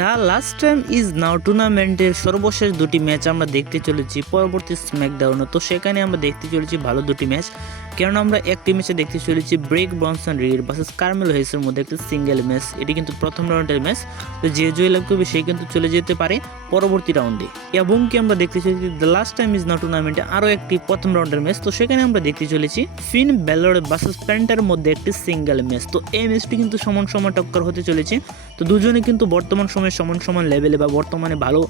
The last time is now টুর্নামেন্টের সর্বশেষ দুটি ম্যাচ আমরা দেখতে চলেছি পরবর্তী স্ম্যাকডাউনে। তো সেখানে আমরা দেখতে চলেছি ভালো দুটি ম্যাচ, কেননা আমরা একটি ম্যাচে দেখতে চলেছি ব্রেক ব্রনসন রিড ভার্সেস কার্মেলো হেসের মধ্যে একটি সিঙ্গেল ম্যাচ। এটি কিন্তু প্রথম রাউন্ডের ম্যাচ, তো যে জয়লাভ করবে সে কিন্তু চলে যেতে পারে পরবর্তী রাউন্ডে। এবং কি আমরা দেখতে চলেছি the last time is now টুর্নামেন্টে আরও একটি প্রথম রাউন্ডের ম্যাচ। তো সেখানে আমরা দেখতে চলেছি ফিন ব্যালর ভার্সেস প্যান্টার মধ্যে একটি সিঙ্গেল ম্যাচ। তো এই ম্যাচটি কিন্তু সমান সমান টক্কর হতে চলেছে। তো দুজনে কিন্তু বর্তমান সময়ে সমান সমান লেভেলে বা বর্তমানে ভালো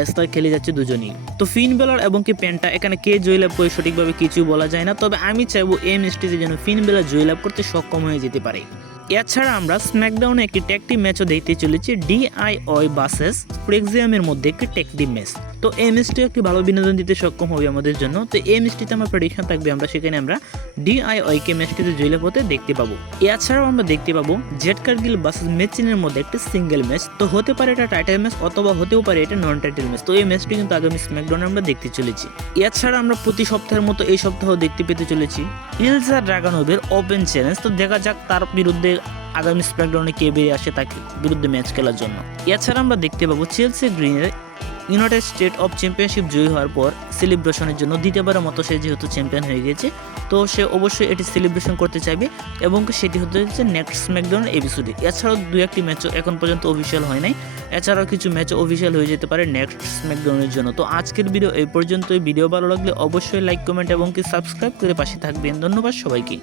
রাস্তায় খেলে যাচ্ছে দুজনেই। তো ফিন বেলার এবং কি প্যান্টা এখানে কে জয়লাভ করে সঠিকভাবে কিছু বলা যায় না, তবে আমি চাইবো এই ম্যাচটিতে যেন ফিন বেলার জয়লাভ করতে সক্ষম হয়ে যেতে পারে। এছাড়া আমরা স্ম্যাকডাউনে একটি ট্যাগ টিম ম্যাচও দেখতে চলেছি ডিআইওয়াই ভার্সেস প্রেক্সিয়ামের মধ্যে একটি ট্যাগ টিম ম্যাচ। তো এই ম্যাচটি একটি ভালো বিনোদন দিতে সক্ষম হবে আমাদের জন্য। তো এই ম্যাচটিতে আমার প্রেডিকশন থাকবে সেখানে আমরা ডিআইওয়াই কে ম্যাচটিতে জয়লাভ হতে দেখতে পাবো। এছাড়াও আমরা দেখতে পাবো জেড কার্গিল ভার্সেস মেচিনের মধ্যে একটি সিঙ্গেল ম্যাচ। তো হতে পারে এটা টাইটেল ম্যাচ অথবা হতেও পারে এটা নন টাইটেল ম্যাচ। তো এই ম্যাচটি কিন্তু আগামী স্ম্যাকডাউনে আমরা দেখতে চলেছি। এছাড়া আমরা প্রতি সপ্তাহের মতো এই সপ্তাহ দেখতে পেতে চলেছি ইলজা ড্রাগানোভের ওপেন চ্যালেঞ্জ। তো দেখা যাক তার বিরুদ্ধে আগামী স্ম্যাকডাউনে কে বেরিয়ে আসে তাকে বিরুদ্ধে ম্যাচ খেলার জন্য। এছাড়া আমরা দেখতে পাবো চেলসি গ্রিনের ইউনাইটেড স্টেট অফ চ্যাম্পিয়নশিপ জয়ী হওয়ার পর সেলিব্রেশনের জন্য দ্বিতীয়বারের মতো সে যেহেতু চ্যাম্পিয়ন হয়ে গেছে, তো সে অবশ্যই এটি সেলিব্রেশন করতে চাইবে এবং সেটি হতে যাচ্ছে নেক্সট স্ম্যাকডাউনের এপিসোডে। এছাড়াও দু একটি ম্যাচও এখন পর্যন্ত অফিসিয়াল হয় নাই, এছাড়াও কিছু ম্যাচও অফিসিয়াল হয়ে যেতে পারে নেক্সট স্ম্যাকডাউনের জন্য। তো আজকের ভিডিও এই পর্যন্তই। ভিডিও ভালো লাগলে অবশ্যই লাইক, কমেন্ট এবং কি সাবস্ক্রাইব করে পাশে থাকবেন। ধন্যবাদ সবাইকে।